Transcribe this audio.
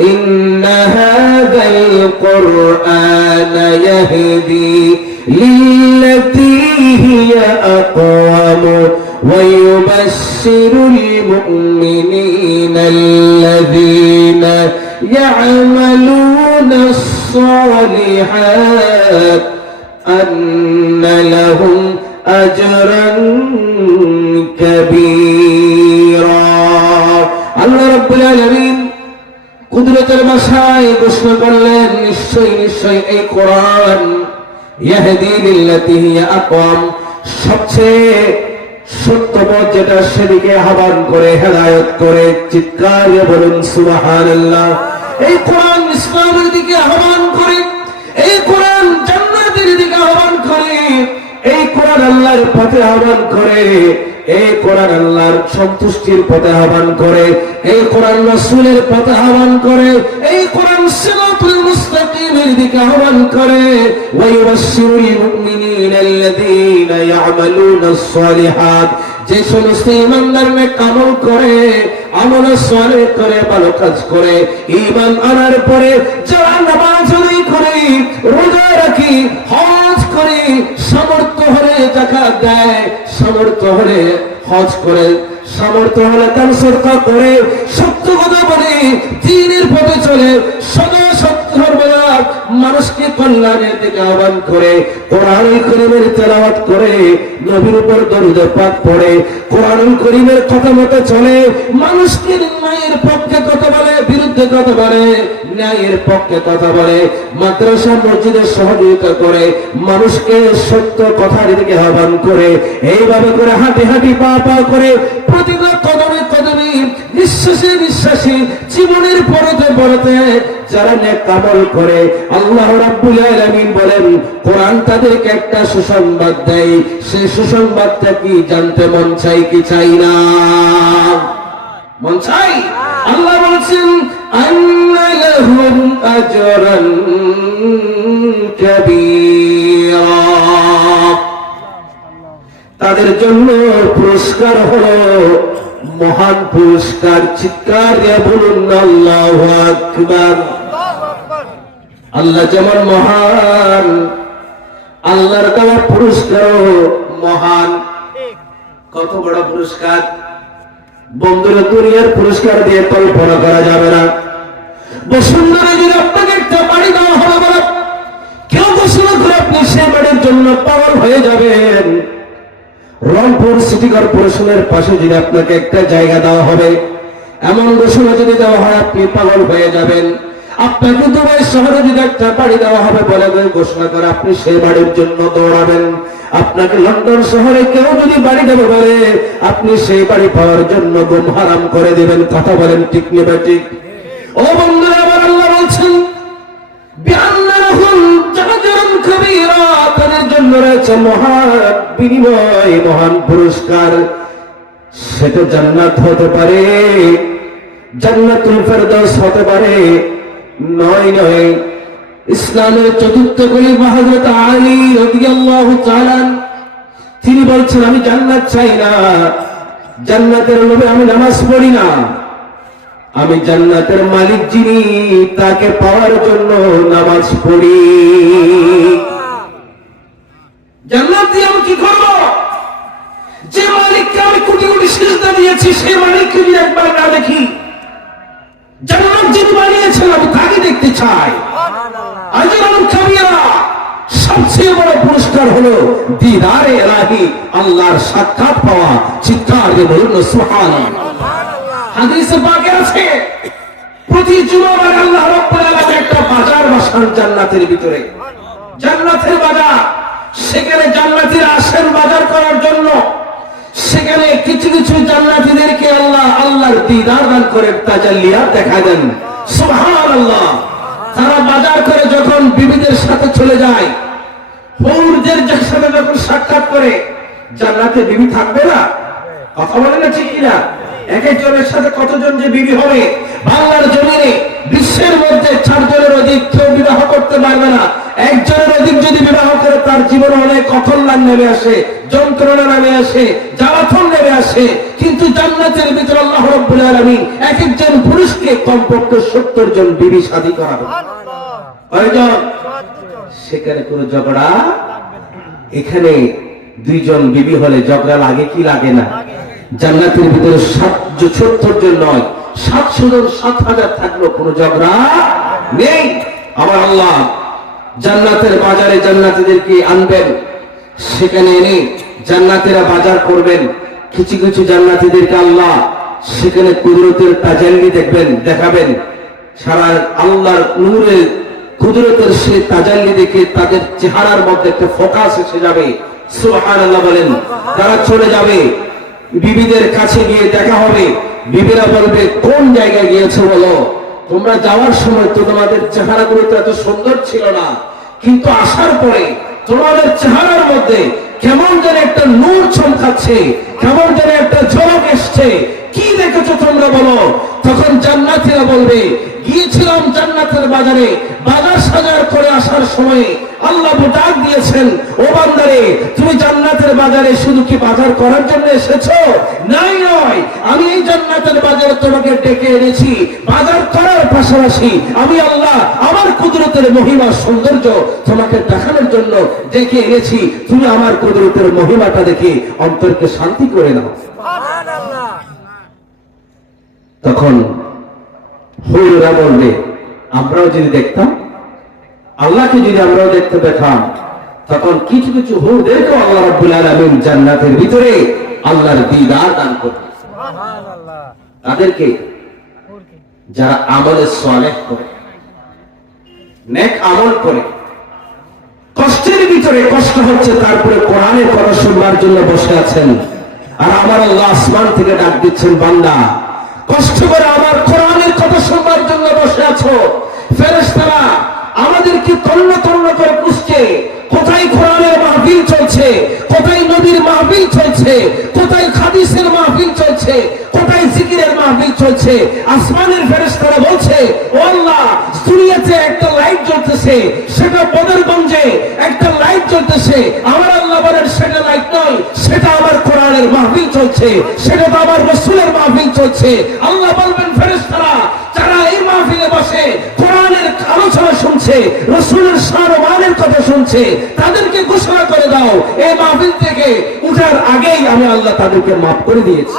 إن هذا القرآن يهدي للتي هي أقوم ويبشر المؤمنين الذين يعملون الصالحات أن لهم أجرا كبيرا الله رب العالمين কুদরতের ভাষায় ঘোষণা করলেন নিশ্চয় নিশ্চয় এই কোরআন ইয়াহদি লিল্লাতি হিয়া আকওয়াম সবচেয়ে সত্য পথ যেটা সেদিকে আহ্বান করে হেদায়েত করে চিৎকার দিয়ে বলুন সুবহানাল্লাহ এই কোরআন ইসলামের দিকে আহ্বান করে এই কোরআন জান্নাতের দিকে আহ্বান করে এই কোরআন আল্লাহর পথে আহ্বান করে এই কোরআন আল্লাহর সন্তুষ্টির পথে আহ্বান করে এই কোরআন রাসূলের পথে আহ্বান করে এই কোরআন সিরাতুল মুস্তাকিমের দিকে আহ্বান করে ওয়া ইউবাশশিরুল মুমিনিনা আল্লাযীনা ইয়ামালুনাস সালিহাত যে সমস্ত ঈমানদার নেক আমল করে আমল সালেহ করে ভালো কাজ করে ঈমান আনার পরে যারা নামাজ আদায় করে রোজা রাখে হজ করে সামর্থ্য হলে যাকাত দেয় সামর্থ্য হলে হজ করে সামর্থ্য হলে দান সদকা করে সত্য কথা বলে দ্বীনের পথে চলে সদা সত্যের মানুষকে কল্যাণের দিকে আহ্বান করে কোরআনুল কারীমের তেলাওয়াত করে নবীর উপর দরুদ পাক পড়ে কোরআনুল কারীমের কথা মতো চলে মানুষকে ন্যায়ের পক্ষে কথা বলে বিরুদ্ধে কথা বলে ন্যায়ের পক্ষে কথা বলে মাদ্রাসা মসজিদের সহযোগিতা করে মানুষকে সত্য কথার দিকে আহ্বান করে এইভাবে করে হাঁটি হাঁটি পা পা করে প্রতিটা কদমে কদমে নিঃশ্বাসে নিঃশ্বাসে জীবনের পরতে পরতে যারা নেক আমল করে আল্লাহ রাব্বুল আলামিন বলেন কোরআন তাদেরকে একটা সুসংবাদ দেয় সেই সুসংবাদটা কি জানতে মন চাই কি চাই না মন চাই আল্লাহ বলেন আন্না লাহুম আজরান কাবীরা তাদের জন্য পুরস্কার হলো মহান পুরস্কার চিৎকার দিয়ে বলুন আল্লাহু আকবার আল্লাহ যেমন মহান আল্লাহর দেওয়া পুরস্কার মহান কত বড় পুরস্কার বন্ধুরা দুনিয়ার পুরস্কার দিয়ে কল্পনা করা যাবে না বসুন্ধরা যদি আপনাকে একটা বাড়ি দেওয়া হবে কেউ ঘোষণা করে আপনি সে বাড়ির জন্য পাগল হয়ে যাবেন রংপুর সিটি কর্পোরেশনের পাশে যদি আপনাকে একটা জায়গা দেওয়া হবে এমন ঘোষণা যদি দেওয়া হয় আপনি পাগল হয়ে যাবেন আপনাকে দুবাই শহরে যদি একটা বাড়ি দেওয়া হবে বলে ঘোষণা করে আপনি সেই বাড়ির জন্য দৌড়াবেন আপনাকে লন্ডন শহরে কেউ যদি বাড়ি দেবে বলে আপনি সেই বাড়ি পাওয়ার জন্য গুম হারাম করে দিবেন কথা বলেন ঠিক নেবে ঠিক ও বন্ধুরা আবার আল্লাহ বলছেন তাদের জন্য রয়েছে মহান বিনিময় মহান পুরস্কার সেটা জান্নাত হতে পারে জান্নাতুল ফেরদাউস হতে পারে নয় নয় ইসলামের চতুর্থ খলিফা হযরত আলী রাদিয়াল্লাহু তাআলা তিনি বলছেন আমি জান্নাত চাই না জান্নাতের লোভে আমি নামাজ পড়ি না আমি জান্নাতের মালিক যিনি তাকে পাওয়ার জন্য নামাজ পড়ি জান্নাত দিয়ে আমি কি করব যে মালিককে আমি কোটি কোটি সিজদা দিয়েছি সেই মালিককে যদি একবার না দেখি জান্নাত যিনি বানিয়েছেন আমি তাকে দেখতে চাই আজরান কাবিরা সবচেয়ে বড় পুরস্কার হলো দিদারে ইলাহি আল্লাহর সাক্ষাৎ পাওয়া চিৎকার দিয়ে বলুন সুবহানাল্লাহ হাদিসে পাকে আছে প্রতি জুমাবারে আল্লাহ রাব্বুল আলামিন একটা বাজার বসান জান্নাতের ভিতরে জান্নাতের বাজার সেখানে জান্নাতীরা আসেন বাজার করার জন্য সেখানে কিছু কিছু জান্নাতীদেরকে আল্লাহ আল্লাহর দিদার দান করে তাজাল্লিয়াত দেখা দেন সুবহানাল্লাহ তারা বাজার করে যখন বিবিদের সাথে চলে যায় হুরদের সাথে যখন সাক্ষাৎ করে জান্নাতে বিবি থাকবে না কথা বলেন না ঠিক কিনা এক একজনের সাথে কতজন যে বিবি হবে বাংলার জমিনে বিশ্বের মধ্যে 4 জনের অধিক কেউ বিবাহ করতে পারবে না একজনের অধিক যদি বিবাহ করে তার জীবনে অনেক কল্যাণ নেমে আসে, যন্ত্রণা নেমে আসে, জ্বালাতন নেমে আসে, কিন্তু জান্নাতের ভিতরে আল্লাহ রাব্বুল আলামিন এক একজন পুরুষকে কমপক্ষে 70 জন বিবি শাদী করাবে। কয়জন? সেখানে কোনো ঝগড়া, এখানে 2 জন বিবি হলে ঝগড়া লাগে কি লাগে না? জান্নাতের ভিতরে 70 জন নয়, 700 জন, 7000 থাকলেও কোনো ঝগড়া নেই। আমার আল্লাহ জান্নাতের বাজারে জান্নাতীদেরকে আনবেন, সেখানে এনে জান্নাতীরা বাজার করবেন। কিছু কিছু জান্নাতীদেরকে আল্লাহ সেখানে কুদরতের তাজাল্লি দেখবেন, দেখাবেন। সারা আল্লাহর নূরের কুদরতের সেই তাজাল্লি দেখে তাদের চেহারার মধ্যে একটা ফোকাস এসে যাবে। সুবহানাল্লাহ বলেন। তারা চলে যাবে, বিবিদের কাছে গিয়ে দেখা হবে। বিবিরা বলবে, কোন জায়গায় গিয়েছো বলো? তোমরা যাওয়ার সময় তো তোমাদের চেহারাগুলো তো এত সুন্দর ছিল না, কিন্তু আসার পরে তোমাদের চেহারার মধ্যে কেমন যেন একটা নূর চমকাচ্ছে, কেমন যেন একটা ঝলক এসছে। কি দেখেছো তোমরা বলো? তখন জান্নাতীরা বলবে, গিয়েছিলাম জান্নাতের বাজারে, বাজার সাজার করে আসার সময় আল্লাহ ডাক দিয়েছেন, ও বান্দারে, তুমি জান্নাতের বাজারে শুধু কি বাজার করার জন্য এসেছো? নাই, নয়, আমি এই জান্নাতের বাজারে তোমাকে ডেকে এনেছি বাজার করার পাশাপাশি আমি আল্লাহ আমার কুদরতের মহিমা সৌন্দর্য তোমাকে দেখানোর জন্য ডেকে এনেছি। তুমি আমার কুদরতের মহিমাটা দেখে অন্তরকে শান্তি করে নাও। তখন হুররা বলবে, আমরাও যদি দেখতাম, আল্লাহকে যদি আমরাও দেখতে পেতাম। তখন কিছু কিছু হুরদেরকেও আল্লাহ রাব্বুল আলামিন জান্নাতের ভিতরে আল্লাহর দিদার দান করবে। তাদেরকে যারা আমলে সালেহ করে, নেক আমল করে, কষ্টের ভিতরে কষ্ট হচ্ছে, তারপরে কোরআনের কথা শুনবার জন্য বসে আছেন, আর আমার আল্লাহ আসমান থেকে ডাক দিচ্ছেন, বান্দা কষ্ট করে আমার কোরআনের কথা শুনবার জন্য বসে আছো। ফেরেশতারা আমাদেরকে তন্ন তন্ন করে খুঁজছে, কোথায় কোরআনের মাহফিল চলছে, কোথায় নবীর মাহফিল চলছে, কোথায় হাদিসের মাহফিল চলছে, কোথায় জিকিরের মাহফিল চলছে। আসমানের ফেরেশতারা বলছে, ও আল্লাহ, দুনিয়াতে একটা লাইট জ্বলতেছে, সেটা বদরগঞ্জে একটা লাইট জ্বলতেছে। আমার আল্লাহ বলেন, সেটা লাইট নয়, সেটা আমার কোরআনের মাহফিল চলছে, সেটা তো আমার রাসূলের মাহফিল চলছে। আল্লাহ বলবেন, ফেরেশতারা যারা এই মাহফিলে বসে কোরআনের আলোচনা শুনছে, রাসূলের শান ও মানের কথা শুনছে, তাদেরকে ঘোষণা করে দাও, এই মাহফিল থেকে উঠার আগেই আমি আল্লাহ তাদেরকে মাফ করে দিয়েছি।